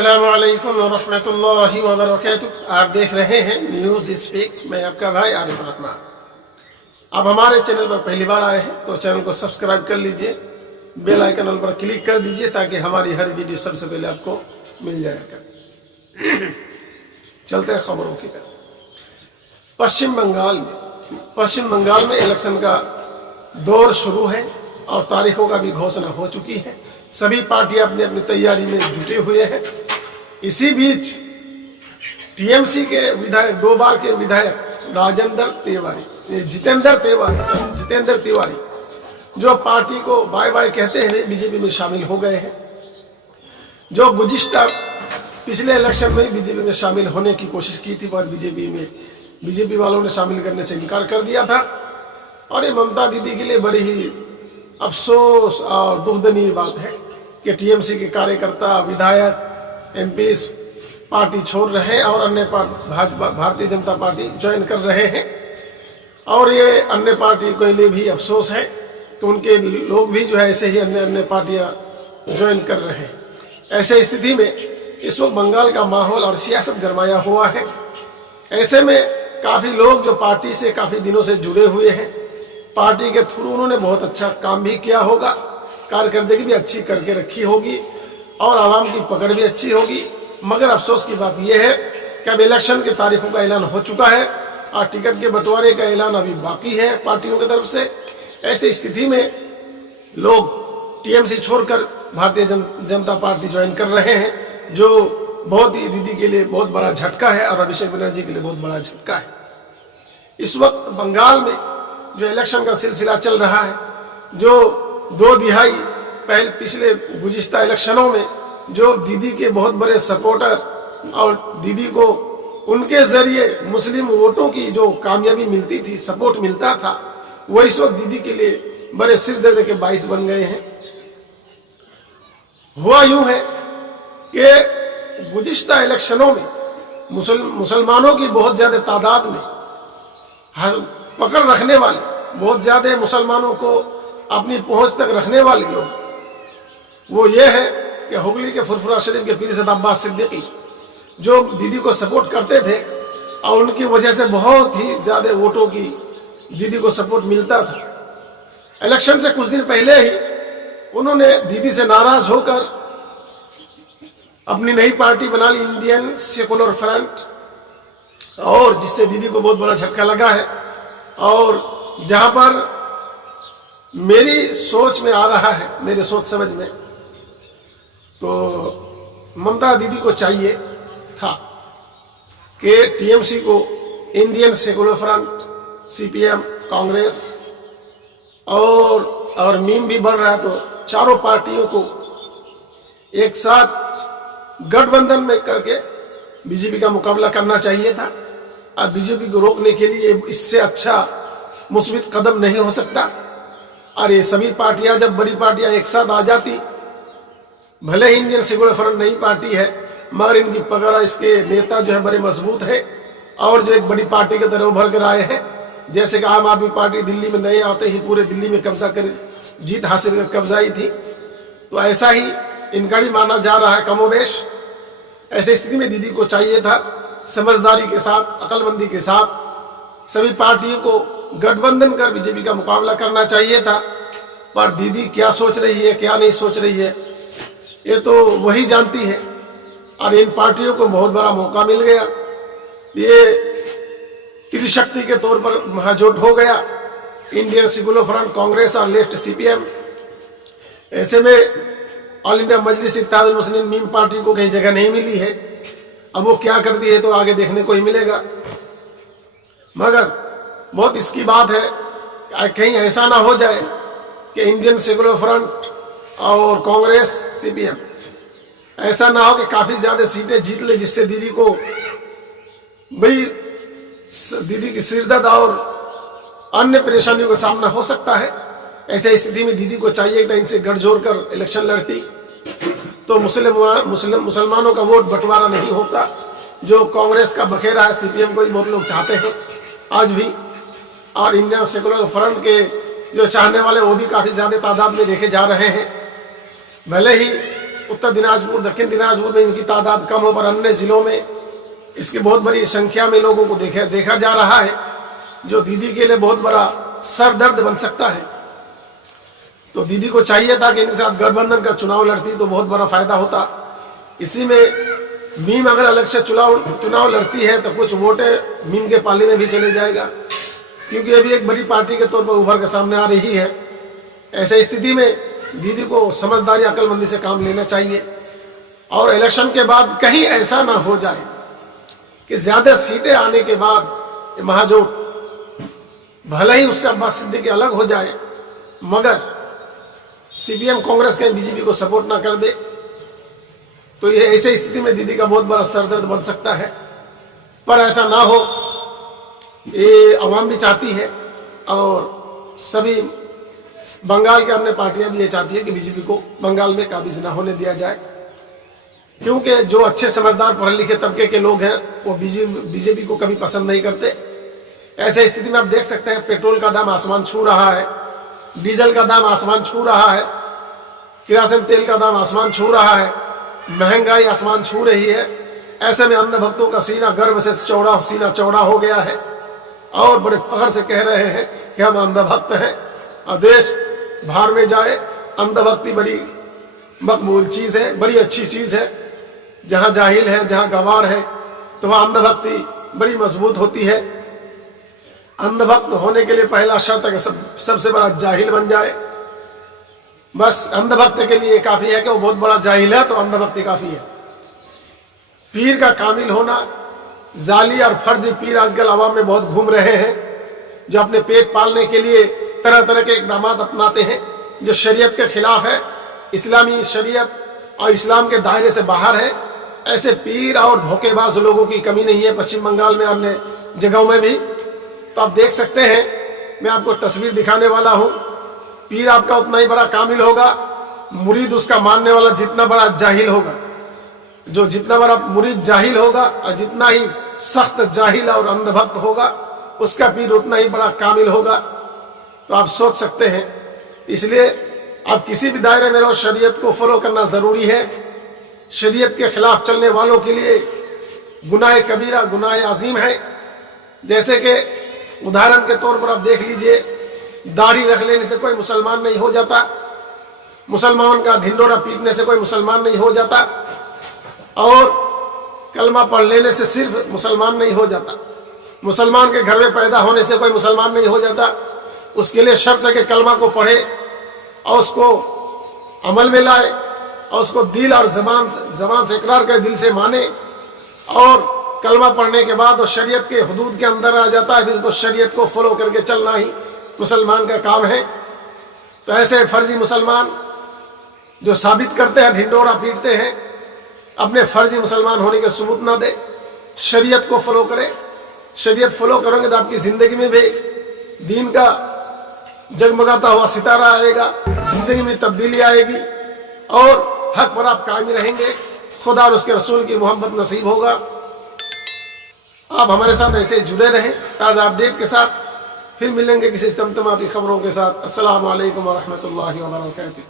अस्सलामु अलैकुम वरहमतुल्लाहि वबरकातुह। आप देख रहे हैं न्यूज़ स्पीक। मैं आपका भाई आरिफ रहमान। अब हमारे चैनल पर पहली बार आए हैं तो चैनल को सब्सक्राइब कर लीजिए, बेल आइकन पर क्लिक कर दीजिए ताकि हमारी हर वीडियो सबसे पहले आपको मिल जाया करे। चलते हैं खबरों की तरफ। पश्चिम बंगाल में इलेक्शन का दौर शुरू है और तारीखों का भी घोषणा हो चुकी है। सभी पार्टियां अपनी अपनी तैयारी में जुटे हुए हैं। इसी बीच टीएमसी के विधायक, 2 बार के विधायक जितेंद्र तिवारी जो पार्टी को बाय बाय कहते हैं बीजेपी में शामिल हो गए हैं। जो गुज़िश्ता पिछले इलेक्शन में बीजेपी में शामिल होने की कोशिश की थी पर बीजेपी वालों ने शामिल करने से इनकार कर दिया था। और ये ममता दीदी के लिए बड़ी ही अफसोस और दुखदनी बात है कि टीएमसी के कार्यकर्ता, विधायक, एमपीज पार्टी छोड़ रहे हैं और अन्य भारतीय जनता पार्टी ज्वाइन कर रहे हैं। और ये अन्य पार्टी के लिए भी अफसोस है कि उनके लोग भी जो है ऐसे ही अन्य पार्टियां ज्वाइन कर रहे हैं। ऐसे स्थिति में इस वक्त बंगाल का माहौल और सियासत गरमाया हुआ है। ऐसे में काफ़ी लोग जो पार्टी से काफ़ी दिनों से जुड़े हुए हैं, पार्टी के थ्रू उन्होंने बहुत अच्छा काम भी किया होगा, कारकर्दगी भी अच्छी करके रखी होगी और आवाम की पकड़ भी अच्छी होगी। मगर अफसोस की बात यह है कि अब इलेक्शन के तारीखों का ऐलान हो चुका है और टिकट के बंटवारे का ऐलान अभी बाकी है पार्टियों की तरफ से। ऐसी स्थिति में लोग टीएमसी छोड़कर भारतीय जनता पार्टी ज्वाइन कर रहे हैं, जो बहुत ही दीदी के लिए बहुत बड़ा झटका है और अभिषेक बनर्जी के लिए बहुत बड़ा झटका है। इस वक्त बंगाल में जो इलेक्शन का सिलसिला चल रहा है, जो 2 दिहाई पिछले गुज़िश्ता इलेक्शनों में जो दीदी के बहुत बड़े सपोर्टर और दीदी को उनके जरिए मुस्लिम वोटों की जो कामयाबी मिलती थी, सपोर्ट मिलता था, वो इस वक्त दीदी के लिए बड़े सिर दर्द के बाइस बन गए हैं। हुआ यूं है कि गुज़िश्ता इलेक्शनों में मुसलमानों की बहुत ज्यादा तादाद में पकड़ रखने वाले, बहुत ज्यादा मुसलमानों को अपनी पहुंच तक रखने वाले लोग, वो ये है कि हुगली के फुरफुरा शरीफ के पीर सैयद अब्बास सिद्दीकी जो दीदी को सपोर्ट करते थे और उनकी वजह से बहुत ही ज्यादा वोटों की दीदी को सपोर्ट मिलता था। इलेक्शन से कुछ दिन पहले ही उन्होंने दीदी से नाराज होकर अपनी नई पार्टी बना ली, इंडियन सेकुलर फ्रंट, और जिससे दीदी को बहुत बड़ा झटका लगा है। और जहां पर मेरी सोच में आ रहा है, मेरे सोच समझ में, तो ममता दीदी को चाहिए था कि टीएमसी को, Indian secular front, CPM, Congress और मीम भी बढ़ रहा है, तो चारों पार्टियों को एक साथ गठबंधन में करके बीजेपी का मुकाबला करना चाहिए था। अब बीजेपी को रोकने के लिए इससे अच्छा मुस्बित कदम नहीं हो सकता। और ये सभी पार्टियां, जब बड़ी पार्टियां एक साथ आ जाती, भले ही इंडियन सेकुलर फ्रंट नई पार्टी है मगर इनकी पकड़, इसके नेता जो है बड़े मजबूत है और जो एक बड़ी पार्टी के तरह उभर कर आए हैं। जैसे कि आम आदमी पार्टी दिल्ली में नए आते ही पूरे दिल्ली में कब्जा कर जीत हासिल कर कब्जाई थी, तो ऐसा ही इनका भी माना जा रहा है कमोबेश। ऐसी स्थिति में दीदी को चाहिए था समझदारी के साथ, अकलमंदी के साथ सभी पार्टियों को गठबंधन कर बीजेपी का मुकाबला करना चाहिए था। पर दीदी क्या सोच रही है, क्या नहीं सोच रही है, ये तो वही जानती है। और इन पार्टियों को बहुत बड़ा मौका मिल गया, ये त्रिशक्ति के तौर पर महाजोट हो गया, इंडियन सेकुलर फ्रंट, कांग्रेस और लेफ्ट सीपीएम। ऐसे में ऑल इंडिया मजलिस इत्तेहादुल मुस्लिमीन मीम पार्टी को कहीं जगह नहीं मिली है। अब वो क्या कर दी है तो आगे देखने को ही मिलेगा। मगर बहुत इसकी बात है कहीं ऐसा ना हो जाए कि इंडियन सेकुलर फ्रंट और कांग्रेस, सीपीएम, ऐसा ना हो कि काफी ज्यादा सीटें जीत ले, जिससे दीदी को बड़ी दीदी की सिरदर्द और अन्य परेशानियों का सामना हो सकता है। ऐसे स्थिति में दीदी को चाहिए कि इनसे गठजोड़ कर इलेक्शन लड़ती तो मुसलमानों का वोट बंटवारा नहीं होता, जो कांग्रेस का बखेरा है। सीपीएम को भी बहुत लोग चाहते हैं आज भी, और इंडियन सेकुलर फ्रंट के जो चाहने वाले वो भी काफी ज्यादा तादाद में देखे जा रहे हैं। भले ही उत्तर दिनाजपुर, दक्षिण दिनाजपुर में इनकी तादाद कम हो, पर अन्य जिलों में इसकी बहुत बड़ी संख्या में लोगों को देखा जा रहा है, जो दीदी के लिए बहुत बड़ा सर दर्द बन सकता है। तो दीदी को चाहिए था कि इनके साथ गठबंधन का चुनाव लड़ती तो बहुत बड़ा फायदा होता। इसी में मीम अगर अलग से चुनाव लड़ती है तो कुछ वोटें मीम के पाले में भी चले जाएगा, क्योंकि अभी एक बड़ी पार्टी के तौर पर उभर के सामने आ रही है। ऐसे स्थिति में दीदी को समझदारी अक्लमंदी से काम लेना चाहिए, और इलेक्शन के बाद कहीं ऐसा ना हो जाए कि ज्यादा सीटें आने के बाद महाजोट भले ही उससे अब्बास सिद्दीकी अलग हो जाए, मगर सीपीएम कांग्रेस के बीजेपी को सपोर्ट ना कर दे, तो ये ऐसे स्थिति में दीदी का बहुत बड़ा सरदर्द बन सकता है। पर ऐसा ना हो, ये आवाम भी चाहती है और सभी बंगाल के अन्य पार्टियां भी ये चाहती है कि बीजेपी को बंगाल में काबिज ना होने दिया जाए, क्योंकि जो अच्छे समझदार पढ़े लिखे तबके के लोग हैं वो बीजेपी को कभी पसंद नहीं करते। ऐसे स्थिति में आप देख सकते हैं पेट्रोल का दाम आसमान छू रहा है, डीजल का दाम आसमान छू रहा है, किरासन तेल का दाम आसमान छू रहा है, महंगाई आसमान छू रही है। ऐसे में अंध भक्तों का सीना गर्व से सीना चौड़ा हो गया है और बड़े फख्र से कह रहे हैं कि हम अंध भक्त हैं, और देश बाहर में जाए। अंध भक्ति बड़ी मकबूल चीज है, बड़ी अच्छी चीज है। जहां जाहिल है, जहां गवार है, तो वहां अंध भक्ति बड़ी मजबूत होती है। अंधभक्त होने के लिए पहला शर्त है कि सबसे बड़ा जाहिल बन जाए। बस अंधभक्त के लिए काफी है कि वो बहुत बड़ा जाहिल है, तो अंधभक्ति काफी है। पीर का कामिल होना, जाली और फर्जी पीर आजकल आवाम में बहुत घूम रहे हैं, जो अपने पेट पालने के लिए तरह तरह के इकदाम अपनाते हैं जो शरीयत के खिलाफ है, इस्लामी शरीयत और इस्लाम के दायरे से बाहर है। ऐसे पीर और धोखेबाज लोगों की कमी नहीं है पश्चिम बंगाल में, अन्य जगहों में भी। तो आप देख सकते हैं, मैं आपको तस्वीर दिखाने वाला हूं। पीर आपका उतना ही बड़ा कामिल होगा, मुरीद उसका मानने वाला जितना बड़ा जाहिल होगा। जो जितना बड़ा मुरीद जाहिल होगा और जितना ही सख्त जाहिल और अंधभक्त होगा, उसका पीर उतना ही बड़ा कामिल होगा। तो आप सोच सकते हैं, इसलिए आप किसी भी दायरे में रहो, शरीयत को फॉलो करना जरूरी है। शरीयत के खिलाफ चलने वालों के लिए गुनाह कबीरा, गुनाह अजीम है। जैसे कि उदाहरण के तौर पर आप देख लीजिए, दाढ़ी रख लेने से कोई मुसलमान नहीं हो जाता, मुसलमान का ढिंडोरा पीटने से कोई मुसलमान नहीं हो जाता, और कलमा पढ़ लेने से सिर्फ मुसलमान नहीं हो जाता, मुसलमान के घर में पैदा होने से कोई मुसलमान नहीं हो जाता। उसके लिए शर्त है कि कलमा को पढ़े और उसको अमल में लाए और उसको दिल और जबान से इकरार करे, दिल से माने, और कलमा पढ़ने के बाद वो शरीयत के हुदूद के अंदर आ जाता है। फिर उसको शरीयत को फॉलो करके चलना ही मुसलमान का काम है। तो ऐसे फर्जी मुसलमान जो साबित करते हैं, ढिंडोरा पीटते हैं, अपने फर्जी मुसलमान होने के सबूत ना दे, शरीयत को फॉलो करे। शरीयत फॉलो करोगे तो आपकी जिंदगी में भी दीन का जगमगाता हुआ सितारा आएगा, जिंदगी में तब्दीली आएगी और हक पर आप कायम रहेंगे। खुदा और उसके रसूल की मोहब्बत नसीब होगा। आप हमारे साथ ऐसे जुड़े रहें ताज़ा अपडेट के साथ। फिर मिलेंगे किसी तमतमाती खबरों के साथ। अस्सलामु अलैकुम व रहमतुल्लाहि व बरकातुहू।